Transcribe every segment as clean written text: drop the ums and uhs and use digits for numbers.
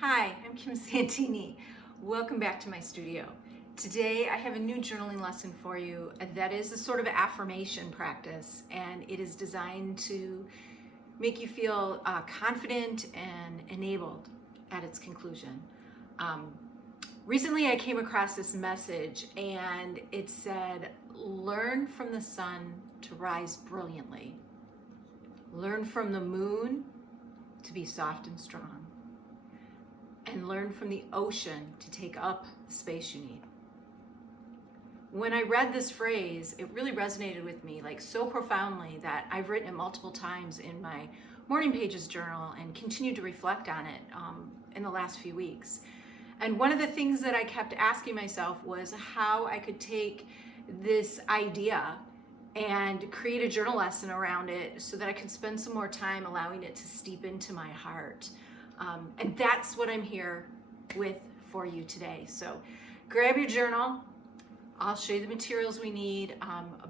Hi, I'm Kim Santini. Welcome back to my studio. Today I have a new journaling lesson for you that is a sort of affirmation practice, and it is designed to make you feel confident and enabled at its conclusion. Recently I came across this message and it said, learn from the sun to rise brilliantly. Learn from the moon to be soft and strong. And learn from the ocean to take up the space you need. When I read this phrase, it really resonated with me, like so profoundly that I've written it multiple times in my morning pages journal and continued to reflect on it in the last few weeks. And one of the things that I kept asking myself was how I could take this idea and create a journal lesson around it so that I could spend some more time allowing it to steep into my heart. And that's what I'm here with for you today. So grab your journal. I'll show you the materials we need,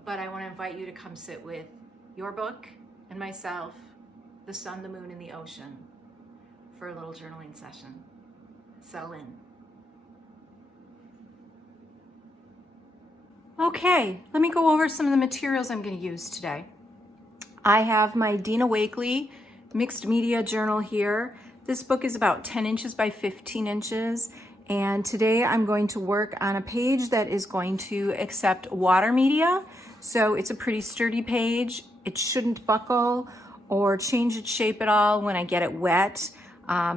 but I want to invite you to come sit with your book and myself, the sun, the moon, and the ocean for a little journaling session. Settle in. Okay, let me go over some of the materials I'm going to use today. I have my Dina Wakley mixed media journal here. This book is about 10 inches by 15 inches, and today I'm going to work on a page that is going to accept water media. So it's a pretty sturdy page. It shouldn't buckle or change its shape at all when I get it wet,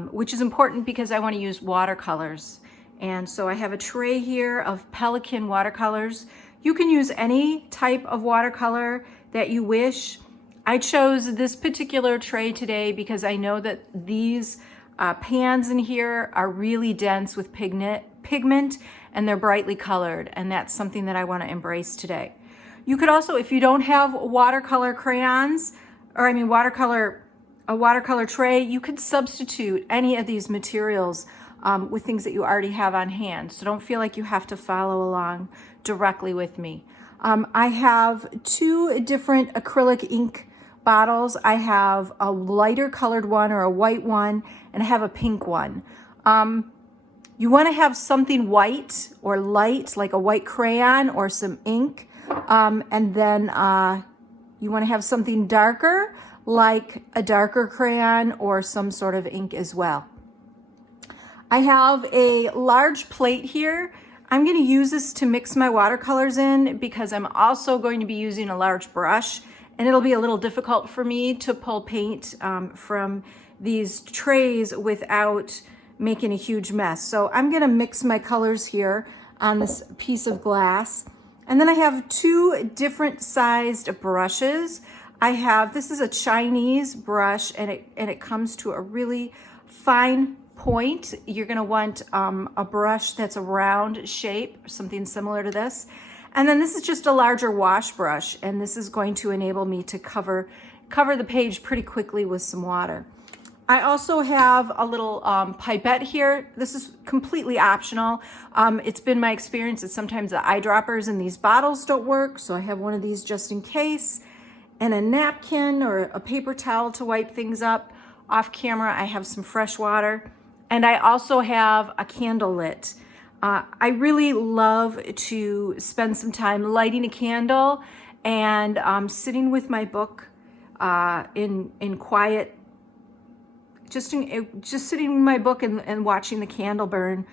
which is important because I want to use watercolors. And so I have a tray here of Pelikan watercolors. You can use any type of watercolor that you wish. I chose this particular tray today because I know that these pans in here are really dense with pigment and they're brightly colored, and that's something that I want to embrace today. You could also, if you don't have watercolor crayons, or a watercolor tray, you could substitute any of these materials with things that you already have on hand. So don't feel like you have to follow along directly with me. I have two different acrylic ink bottles. I have a lighter colored one or a white one, and I have a pink one. You want to have something white or light, like a white crayon or some ink. And then you want to have something darker, like a darker crayon or some sort of ink as well. I have a large plate here. I'm going to use this to mix my watercolors in because I'm also going to be using a large brush, and it'll be a little difficult for me to pull paint from these trays without making a huge mess. So I'm going to mix my colors here on this piece of glass. And then I have two different sized brushes. This is a Chinese brush, and it comes to a really fine point. You're going to want a brush that's a round shape, something similar to this. And then this is just a larger wash brush, and this is going to enable me to cover the page pretty quickly with some water. I also have a little pipette here. This is completely optional. It's been my experience that sometimes the eyedroppers in these bottles don't work, so I have one of these just in case, and a napkin or a paper towel to wipe things up. Off camera, I have some fresh water. And I also have a candle lit. I really love to spend some time lighting a candle and sitting with my book in quiet, just sitting with my book and watching the candle burn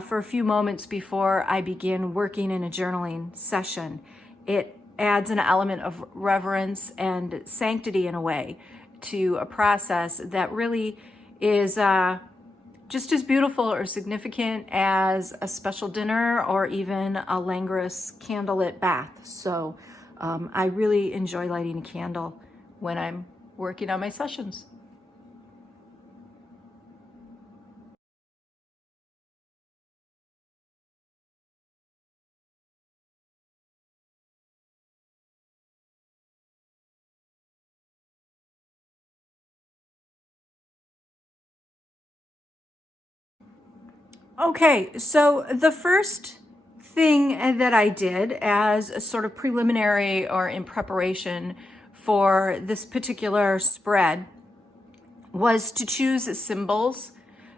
for a few moments before I begin working in a journaling session. It adds an element of reverence and sanctity in a way to a process that really is just as beautiful or significant as a special dinner or even a languorous candlelit bath. So I really enjoy lighting a candle when I'm working on my sessions. Okay, so the first thing that I did as a sort of preliminary or in preparation for this particular spread was to choose symbols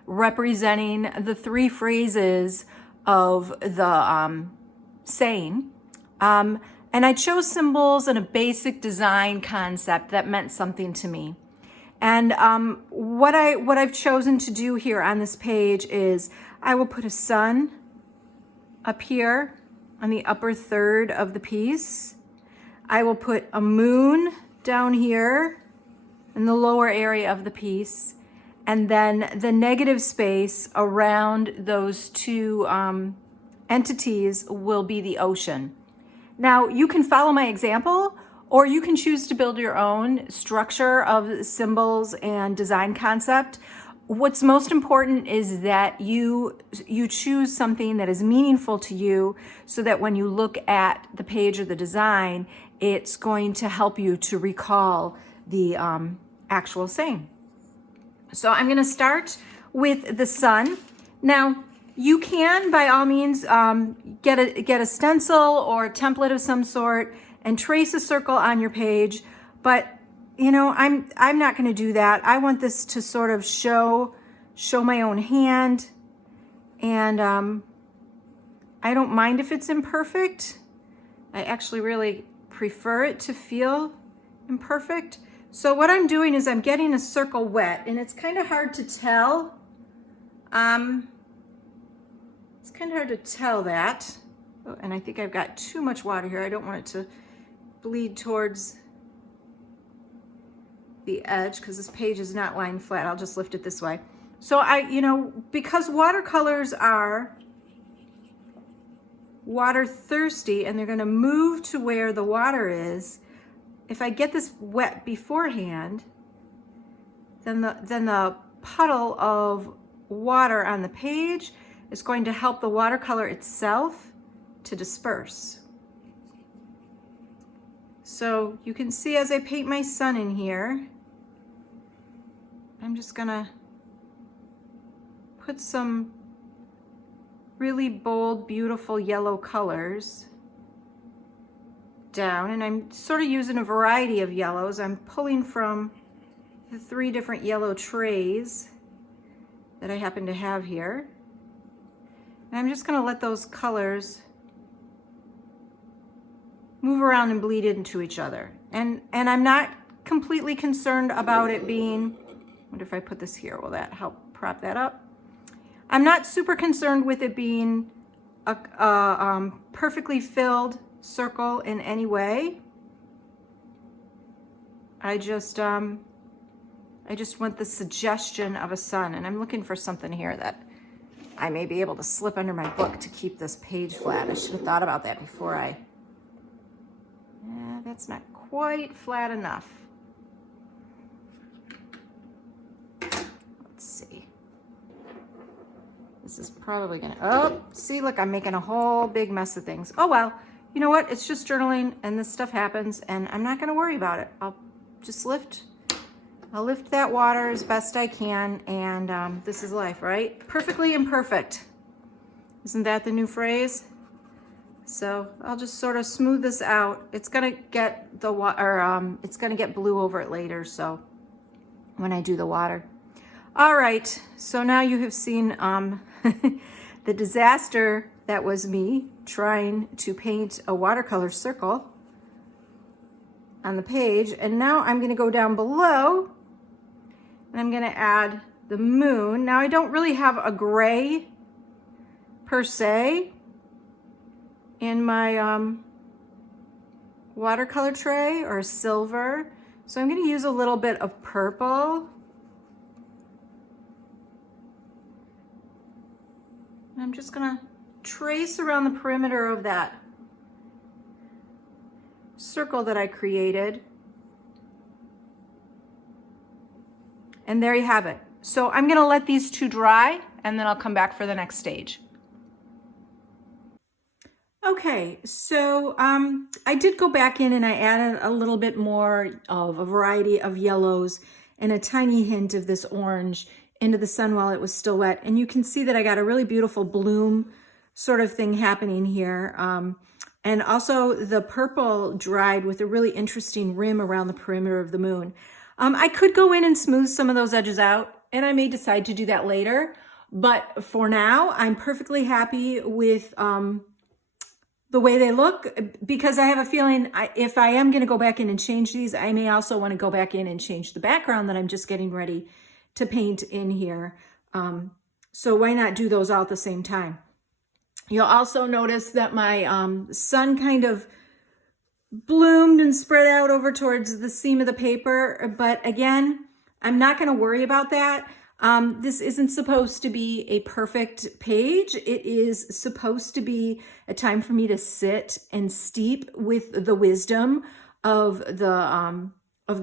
representing the three phrases of the saying. And I chose symbols and a basic design concept that meant something to me. And what I've chosen to do here on this page is I will put a sun up here on the upper third of the piece. I will put a moon down here in the lower area of the piece. And then the negative space around those two entities will be the ocean. Now, you can follow my example, or you can choose to build your own structure of symbols and design concept. What's most important is that you choose something that is meaningful to you, so that when you look at the page or the design, it's going to help you to recall the actual saying. So I'm going to start with the sun. Now, you can, by all means, get a stencil or a template of some sort and trace a circle on your page. But, you know, I'm not going to do that. I want this to sort of show my own hand. And I don't mind if it's imperfect. I actually really prefer it to feel imperfect. So what I'm doing is I'm getting a circle wet, and it's kind of hard to tell. It's kind of hard to tell that. Oh, and I think I've got too much water here. I don't want it to bleed towards the edge because this page is not lying flat. I'll just lift it this way. So because watercolors are water thirsty and they're going to move to where the water is, if I get this wet beforehand, then the puddle of water on the page is going to help the watercolor itself to disperse. So you can see as I paint my sun in here, I'm just gonna put some really bold, beautiful yellow colors down, and I'm sort of using a variety of yellows. I'm pulling from the 3 different yellow trays that I happen to have here. And I'm just going to let those colors move around and bleed into each other. And I'm not completely concerned about it being, I wonder if I put this here, will that help prop that up? I'm not super concerned with it being a perfectly filled circle in any way. I just want the suggestion of a sun, and I'm looking for something here that I may be able to slip under my book to keep this page flat. I should have thought about that before that's not quite flat enough. Let's see. This is probably gonna, oh, see, look, I'm making a whole big mess of things. Oh, well, you know what? It's just journaling and this stuff happens, and I'm not gonna worry about it. I'll lift that water as best I can, and this is life, right? Perfectly imperfect. Isn't that the new phrase? So I'll just sort of smooth this out. It's gonna get the water, it's gonna get blue over it later, so when I do the water. All right, so now you have seen the disaster that was me trying to paint a watercolor circle on the page, and now I'm gonna go down below and I'm gonna add the moon. Now I don't really have a gray per se in my watercolor tray, or a silver, so I'm gonna use a little bit of purple. And I'm just gonna trace around the perimeter of that circle that I created. And there you have it. So I'm gonna let these two dry, and then I'll come back for the next stage. Okay, so I did go back in and I added a little bit more of a variety of yellows and a tiny hint of this orange into the sun while it was still wet. And you can see that I got a really beautiful bloom sort of thing happening here. And also the purple dried with a really interesting rim around the perimeter of the moon. I could go in and smooth some of those edges out, and I may decide to do that later. But for now, I'm perfectly happy with the way they look, because I have a feeling if I am going to go back in and change these, I may also want to go back in and change the background that I'm just getting ready to paint in here. So why not do those all at the same time? You'll also notice that my sun kind of bloomed and spread out over towards the seam of the paper. But again, I'm not going to worry about that. This isn't supposed to be a perfect page. It is supposed to be a time for me to sit and steep with the wisdom of the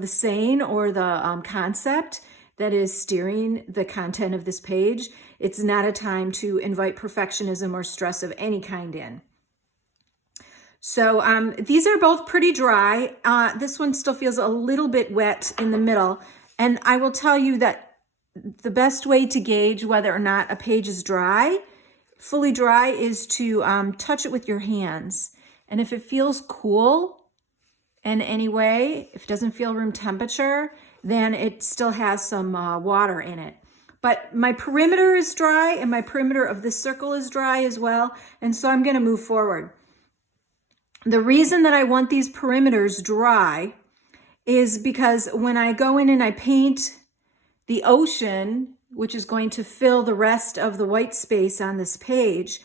saying or the concept that is steering the content of this page. It's not a time to invite perfectionism or stress of any kind in. So these are both pretty dry. This one still feels a little bit wet in the middle. And I will tell you that the best way to gauge whether or not a page is dry, fully dry, is to touch it with your hands. And if it feels cool in any way, if it doesn't feel room temperature, then it still has some water in it. But my perimeter is dry, and my perimeter of this circle is dry as well. And so I'm going to move forward. The reason that I want these perimeters dry is because when I go in and I paint the ocean, which is going to fill the rest of the white space on this page,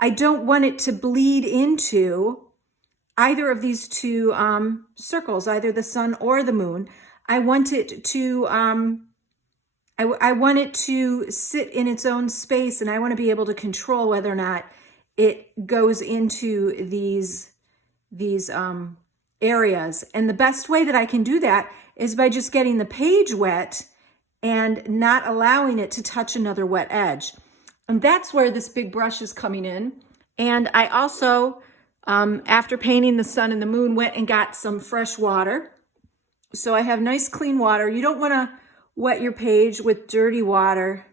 I don't want it to bleed into either of these two circles, either the sun or the moon. I want it to I want it to sit in its own space, and I want to be able to control whether or not it goes into these areas. And the best way that I can do that is by just getting the page wet and not allowing it to touch another wet edge. And that's where this big brush is coming in. And I also, after painting the sun and the moon, went and got some fresh water. So I have nice clean water. You don't want to wet your page with dirty water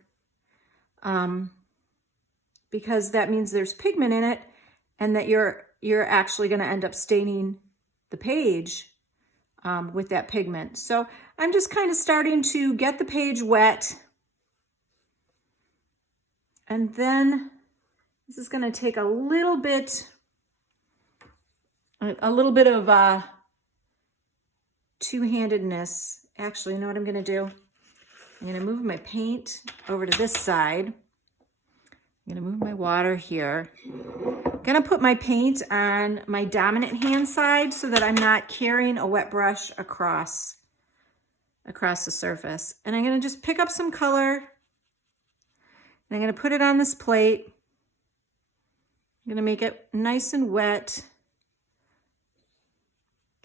because that means there's pigment in it, and that you're actually going to end up staining the page with that pigment. So I'm just kind of starting to get the page wet. And then this is going to take a little bit of two-handedness. Actually, you know what I'm going to do? I'm going to move my paint over to this side. I'm going to move my water here. I'm going to put my paint on my dominant hand side so that I'm not carrying a wet brush across the surface. And I'm going to just pick up some color, and I'm going to put it on this plate. I'm going to make it nice and wet.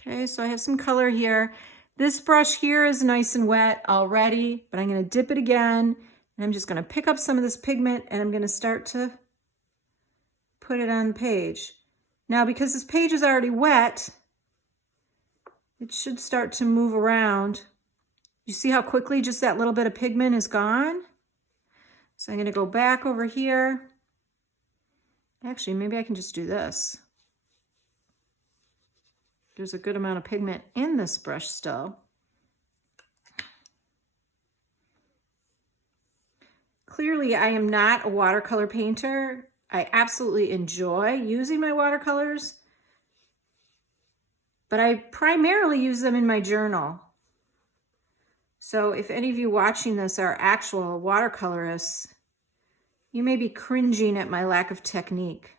Okay, so I have some color here. This brush here is nice and wet already, but I'm going to dip it again, and I'm just going to pick up some of this pigment, and I'm going to start to put it on the page. Now, because this page is already wet, it should start to move around. You see how quickly just that little bit of pigment is gone? So I'm going to go back over here. Actually, maybe I can just do this. There's a good amount of pigment in this brush still. Clearly, I am not a watercolor painter. I absolutely enjoy using my watercolors, but I primarily use them in my journal. So if any of you watching this are actual watercolorists, you may be cringing at my lack of technique.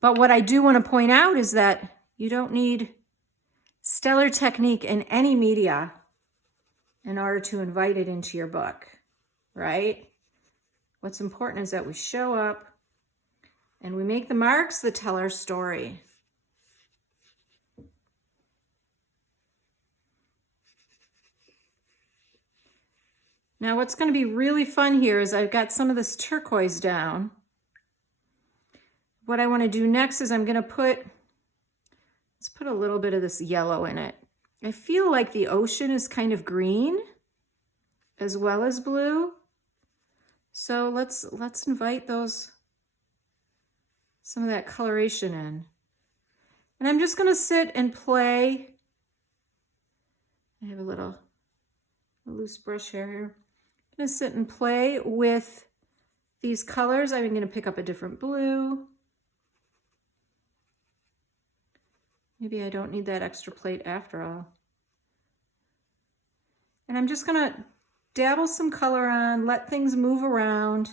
But what I do want to point out is that you don't need stellar technique in any media in order to invite it into your book, right? What's important is that we show up and we make the marks that tell our story. Now, what's going to be really fun here is I've got some of this turquoise down. What I want to do next is I'm going to let's put a little bit of this yellow in it. I feel like the ocean is kind of green as well as blue. So let's invite some of that coloration in. And I'm just going to sit and play. I have a loose brush here. I'm going to sit and play with these colors. I'm going to pick up a different blue. Maybe I don't need that extra plate after all. And I'm just going to dabble some color on, let things move around.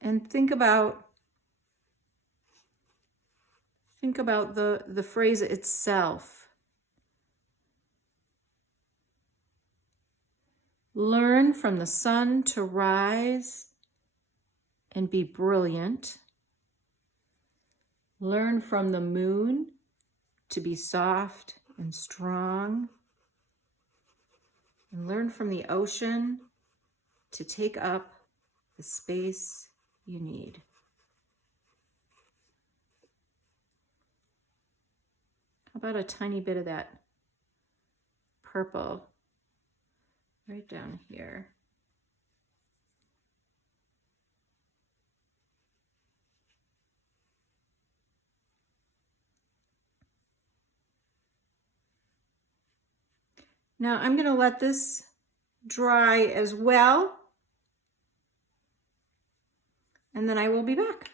And think about the phrase itself. Learn from the sun to rise and be brilliant. Learn from the moon to be soft and strong. And learn from the ocean to take up the space you need. How about a tiny bit of that purple right down here? Now I'm going to let this dry as well, and then I will be back.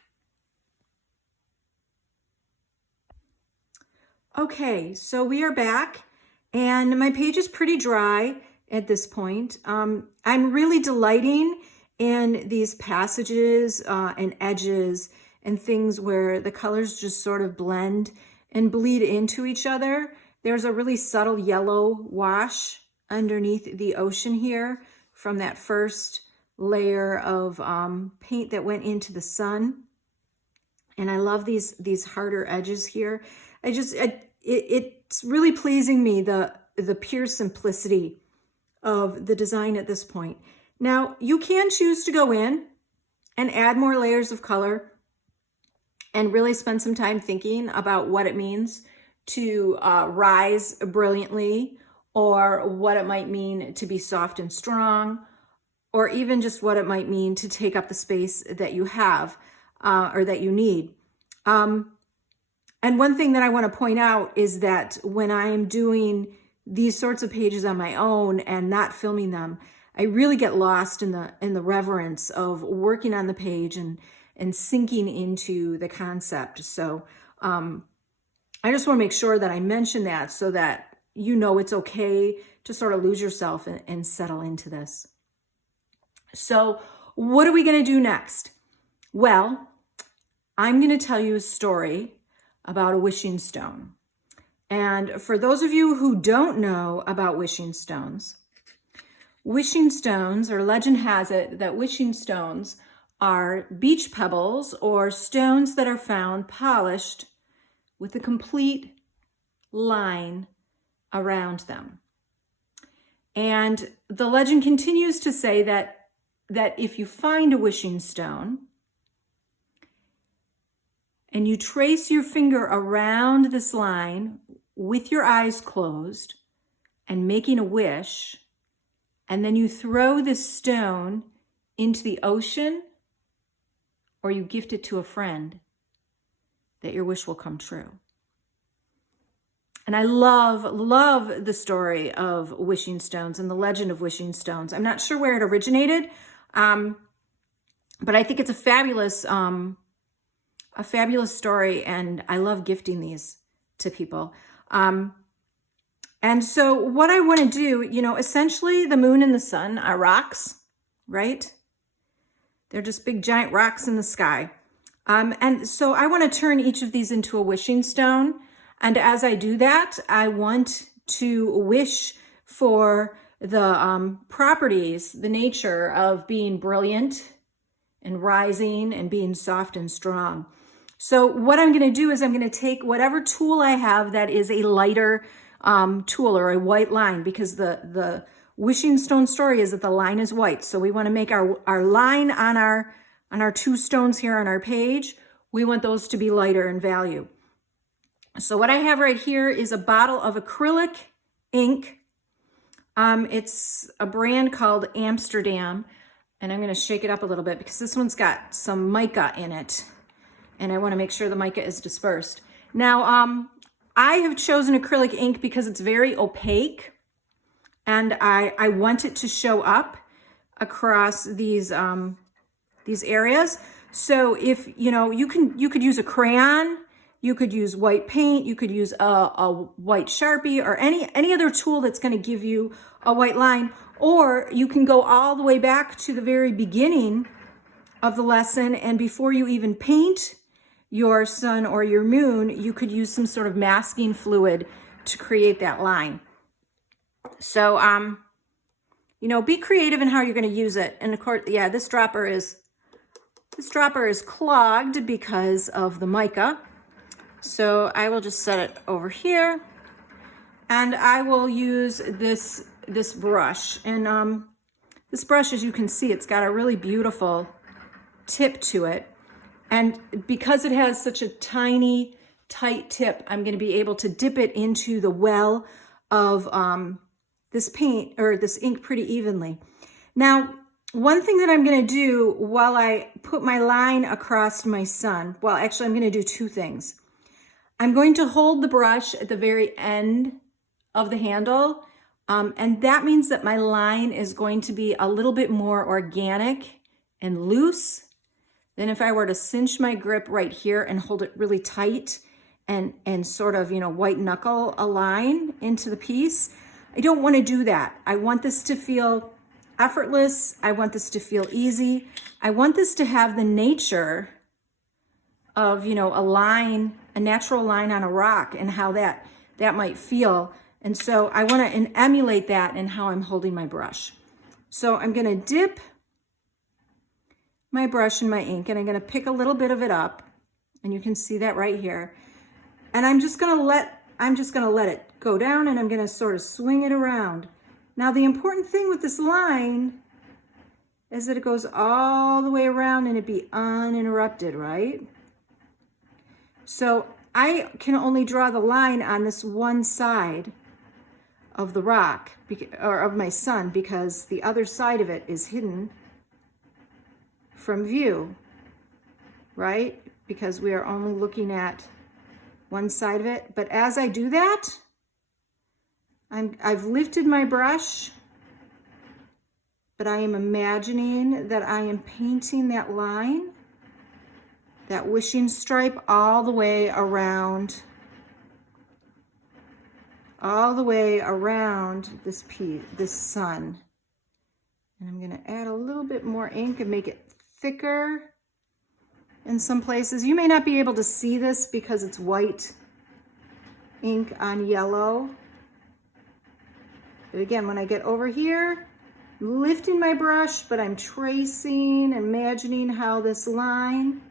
Okay, so we are back, and my page is pretty dry at this point. I'm really delighting in these passages and edges and things where the colors just sort of blend and bleed into each other. There's a really subtle yellow wash underneath the ocean here from that first layer of paint that went into the sun. And I love these harder edges here. It's really pleasing me, the pure simplicity of the design at this point. Now, you can choose to go in and add more layers of color and really spend some time thinking about what it means to rise brilliantly, or what it might mean to be soft and strong, or even just what it might mean to take up the space that you have or that you need. And one thing that I want to point out is that when I am doing these sorts of pages on my own and not filming them, I really get lost in the reverence of working on the page and sinking into the concept. So I just want to make sure that I mention that so that you know it's okay to sort of lose yourself and settle into this. So what are we going to do next? Well, I'm going to tell you a story about a wishing stone. And for those of you who don't know about wishing stones, or legend has it that wishing stones are beach pebbles or stones that are found polished with a complete line around them. And the legend continues to say that if you find a wishing stone and you trace your finger around this line with your eyes closed and making a wish, and then you throw this stone into the ocean or you gift it to a friend, that your wish will come true. And I love the story of wishing stones and the legend of wishing stones. I'm not sure where it originated, but I think it's a fabulous story, and I love gifting these to people. And so what I want to do, essentially the moon and the sun are rocks, right? They're just big giant rocks in the sky. And so I want to turn each of these into a wishing stone. And as I do that, I want to wish for the properties, the nature of being brilliant and rising and being soft and strong. So what I'm going to do is I'm going to take whatever tool I have that is a lighter tool or a white line, because the wishing stone story is that the line is white. So we want to make our line on our two stones here on our page. We want those to be lighter in value. So what I have right here is a bottle of acrylic ink. It's a brand called Amsterdam, and I'm going to shake it up a little bit because this one's got some mica in it, and I want to make sure the mica is dispersed. Now, I have chosen acrylic ink because it's very opaque, and I want it to show up across these areas. So if, you know, you could use a crayon, you could use white paint, you could use a white Sharpie, or any other tool that's going to give you a white line, or you can go all the way back to the very beginning of the lesson, and before you even paint your sun or your moon, you could use some sort of masking fluid to create that line. So, you know, be creative in how you're going to use it. And of course, yeah, this dropper is clogged because of the mica. So I will just set it over here, and I will use this brush. And this brush, as you can see, it's got a really beautiful tip to it. And because it has such a tiny, tight tip, I'm going to be able to dip it into the well of this paint or this ink pretty evenly. Now, one thing that I'm going to do while I put my line across my sun, well, actually, I'm going to do two things. I'm going to hold the brush at the very end of the handle, and that means that my line is going to be a little bit more organic and loose than if I were to cinch my grip right here and hold it really tight and sort of, you know, white knuckle a line into the piece. I don't want to do that. I want this to feel effortless. I want this to feel easy. I want this to have the nature of, you know, a natural line on a rock, and how that might feel. And so I want to emulate that in how I'm holding my brush. So I'm going to dip my brush in my ink, and I'm going to pick a little bit of it up, and you can see that right here. And I'm just going to let it go down, and I'm going to sort of swing it around. Now, the important thing with this line is that it goes all the way around and it be uninterrupted, right? So I can only draw the line on this one side of the rock, or of my sun, because the other side of it is hidden from view, right? Because we are only looking at one side of it. But as I do that, I've lifted my brush, but I am imagining that I am painting that line, that wishing stripe, all the way around this piece, this sun. And I'm going to add a little bit more ink and make it thicker in some places. You may not be able to see this because it's white ink on yellow. But again, when I get over here, I'm lifting my brush, but I'm tracing, imagining how this line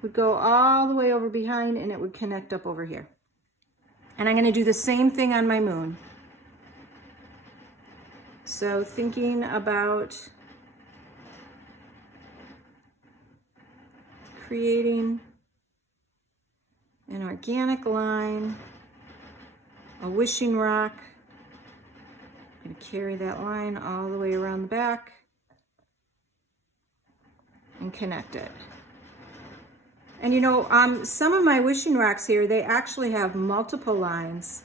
would go all the way over behind, and it would connect up over here. And I'm going to do the same thing on my moon. So thinking about creating an organic line, a wishing rock. I'm going to carry that line all the way around the back and connect it. And you know, some of my wishing rocks here, they actually have multiple lines.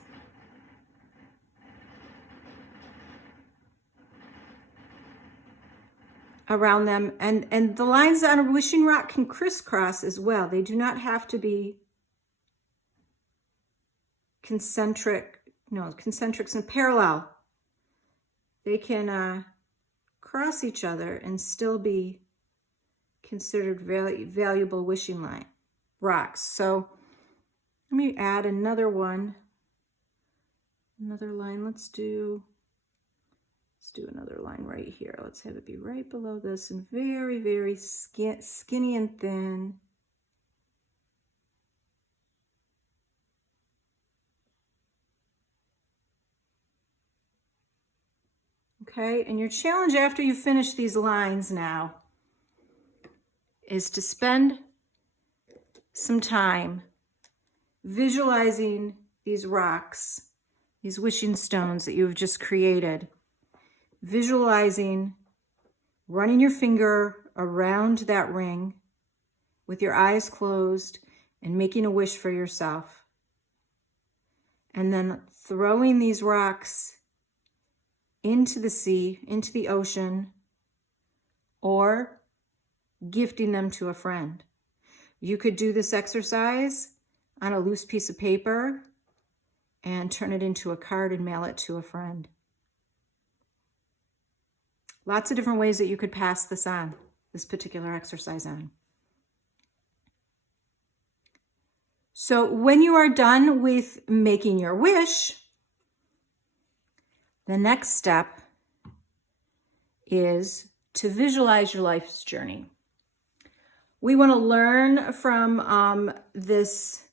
Around them, and the lines on a wishing rock can crisscross as well. They do not have to be concentrics and parallel. They can cross each other and still be considered valuable wishing line rocks. So let me add another line. Let's do another line right here. Let's have it be right below this and very, very skinny and thin. Okay, and your challenge after you finish these lines now is to spend some time visualizing these rocks, these wishing stones that you've just created. Visualizing running your finger around that ring with your eyes closed and making a wish for yourself. and then throwing these rocks into the sea, into the ocean, or gifting them to a friend. You could do this exercise on a loose piece of paper and turn it into a card and mail it to a friend. Lots of different ways that you could pass this on, this particular exercise on. So when you are done with making your wish, the next step is to visualize your life's journey. We want to learn from this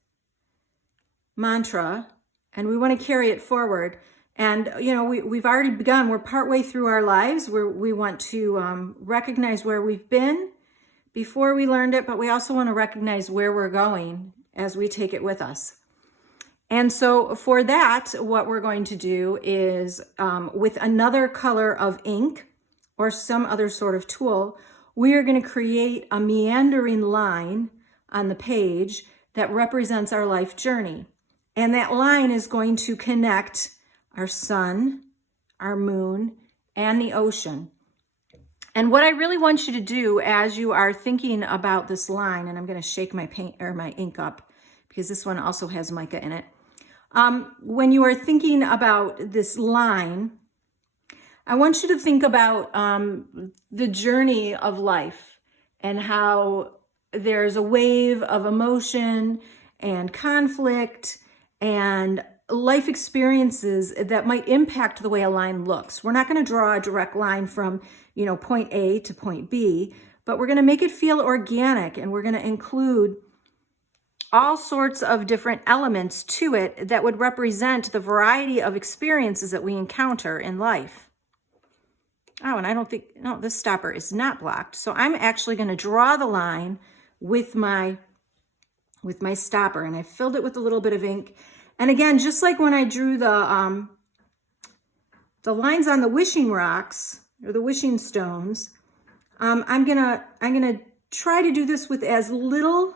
mantra, and we want to carry it forward. And, we've already begun. We're partway through our lives where we want to recognize where we've been before we learned it, but we also want to recognize where we're going as we take it with us. And so for that, what we're going to do is with another color of ink or some other sort of tool, we are going to create a meandering line on the page that represents our life journey. And that line is going to connect our sun, our moon, and the ocean. And what I really want you to do as you are thinking about this line, and I'm going to shake my paint or my ink up because this one also has mica in it. When you are thinking about this line, I want you to think about the journey of life and how there's a wave of emotion and conflict and life experiences that might impact the way a line looks. We're not going to draw a direct line from, point A to point B, but we're going to make it feel organic, and we're going to include all sorts of different elements to it that would represent the variety of experiences that we encounter in life. Oh, and no, this stopper is not blocked. So I'm actually going to draw the line with my stopper, and I filled it with a little bit of ink. And again, just like when I drew the lines on the wishing rocks or the wishing stones, I'm gonna try to do this with as little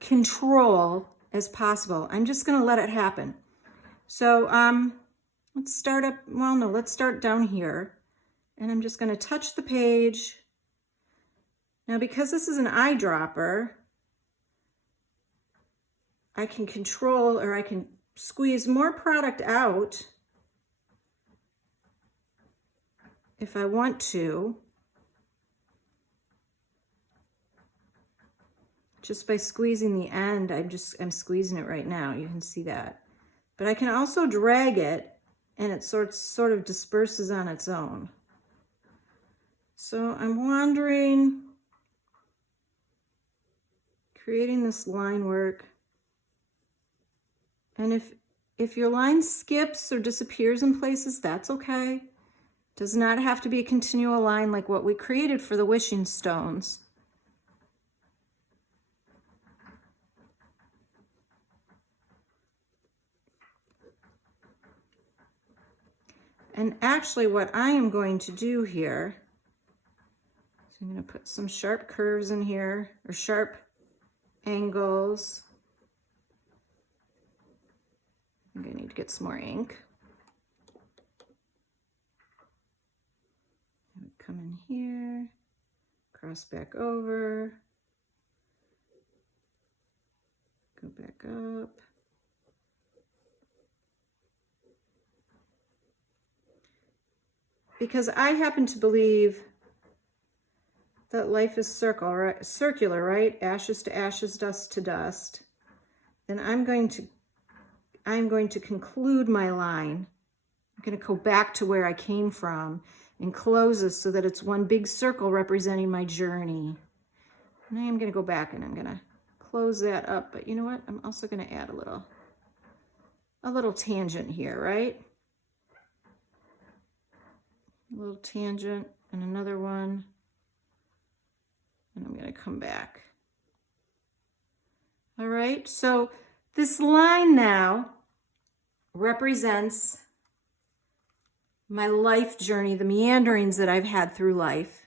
control as possible. I'm just gonna let it happen. So let's start down here, and I'm just gonna touch the page. Now, because this is an eyedropper, I can control, or I can squeeze more product out if I want to, just by squeezing the end. I'm squeezing it right now. You can see that. But I can also drag it, and it sort of disperses on its own. So I'm wandering, creating this line work. And if your line skips or disappears in places, that's okay. It does not have to be a continual line like what we created for the wishing stones. And actually what I am going to do here, so I'm going to put some sharp curves in here, or sharp angles. I'm going to need to get some more ink. Come in here, cross back over, go back up. Because I happen to believe that life is circular, right? Ashes to ashes, dust to dust. Then I'm going to conclude my line. I'm going to go back to where I came from and close this so that it's one big circle representing my journey. And I am going to go back and I'm going to close that up. But you know what? I'm also going to add a little tangent here, right? A little tangent and another one. And I'm going to come back. All right. So this line now represents my life journey, the meanderings that I've had through life.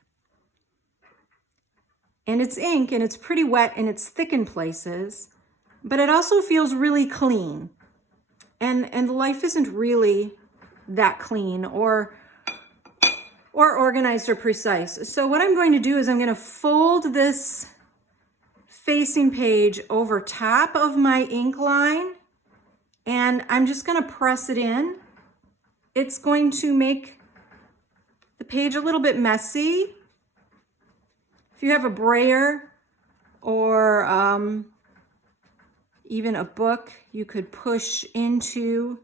And it's ink, and it's pretty wet, and it's thick in places, but it also feels really clean. and life isn't really that clean or organized or precise. So what I'm going to do is I'm going to fold this facing page over top of my ink line, and I'm just going to press it in. It's going to make the page a little bit messy. If you have a brayer or even a book, you could push into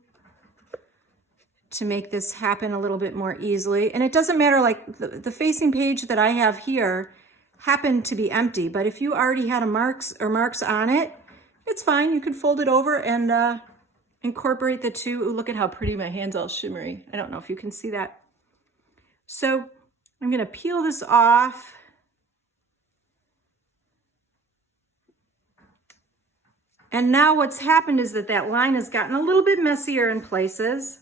to make this happen a little bit more easily. And it doesn't matter, like the facing page that I have here happened to be empty, but if you already had marks on it, it's fine. You can fold it over and incorporate the two. Ooh, look at how pretty my hand's all shimmery. I don't know if you can see that. So I'm gonna peel this off. And now what's happened is that line has gotten a little bit messier in places.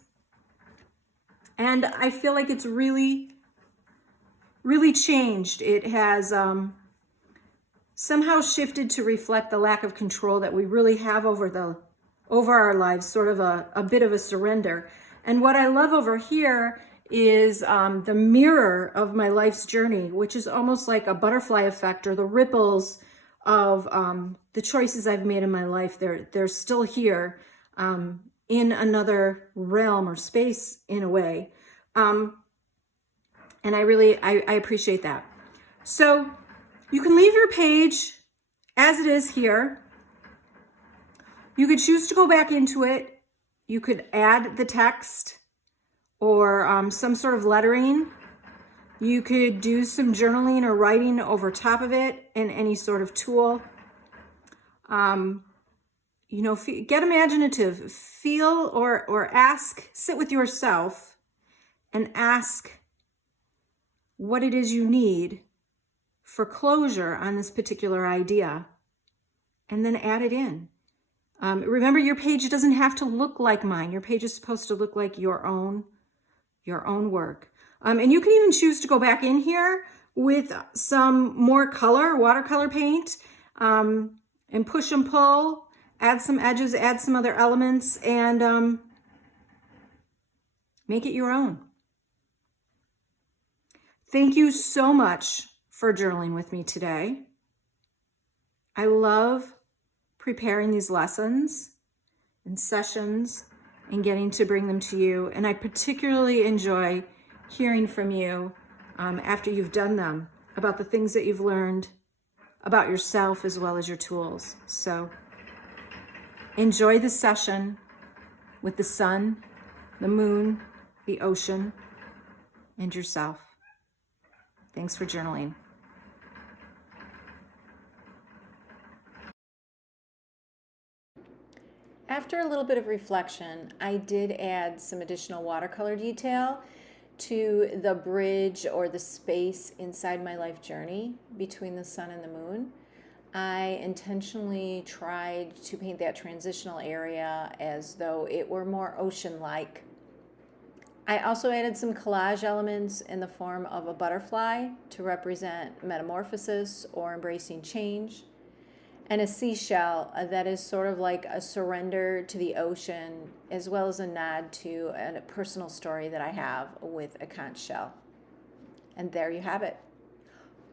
And I feel like it's really, really changed. It has somehow shifted to reflect the lack of control that we really have over our lives, sort of a bit of a surrender. And what I love over here is the mirror of my life's journey, which is almost like a butterfly effect, or the ripples of the choices I've made in my life. They're still here in another realm or space in a way. And I appreciate that. So you can leave your page as it is here. You could choose to go back into it. You could add the text or some sort of lettering. You could do some journaling or writing over top of it in any sort of tool. You know, get imaginative, feel or ask, sit with yourself and ask what it is you need for closure on this particular idea, and then add it in. Remember, your page doesn't have to look like mine. Your page is supposed to look like your own work. And you can even choose to go back in here with some more color, watercolor paint, and push and pull, add some edges, add some other elements, and make it your own. Thank you so much for journaling with me today. I love preparing these lessons and sessions and getting to bring them to you. And I particularly enjoy hearing from you after you've done them, about the things that you've learned about yourself as well as your tools. So enjoy the session with the sun, the moon, the ocean, and yourself. Thanks for journaling. After a little bit of reflection, I did add some additional watercolor detail to the bridge or the space inside my life journey between the sun and the moon. I intentionally tried to paint that transitional area as though it were more ocean-like. I also added some collage elements in the form of a butterfly to represent metamorphosis or embracing change, and a seashell that is sort of like a surrender to the ocean, as well as a nod to a personal story that I have with a conch shell. And there you have it.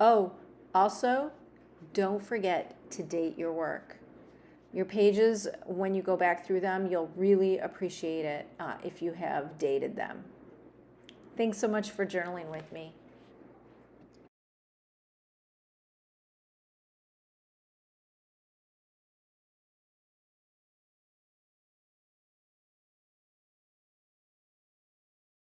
Oh, also, don't forget to date your work. Your pages, when you go back through them, you'll really appreciate it if you have dated them. Thanks so much for journaling with me.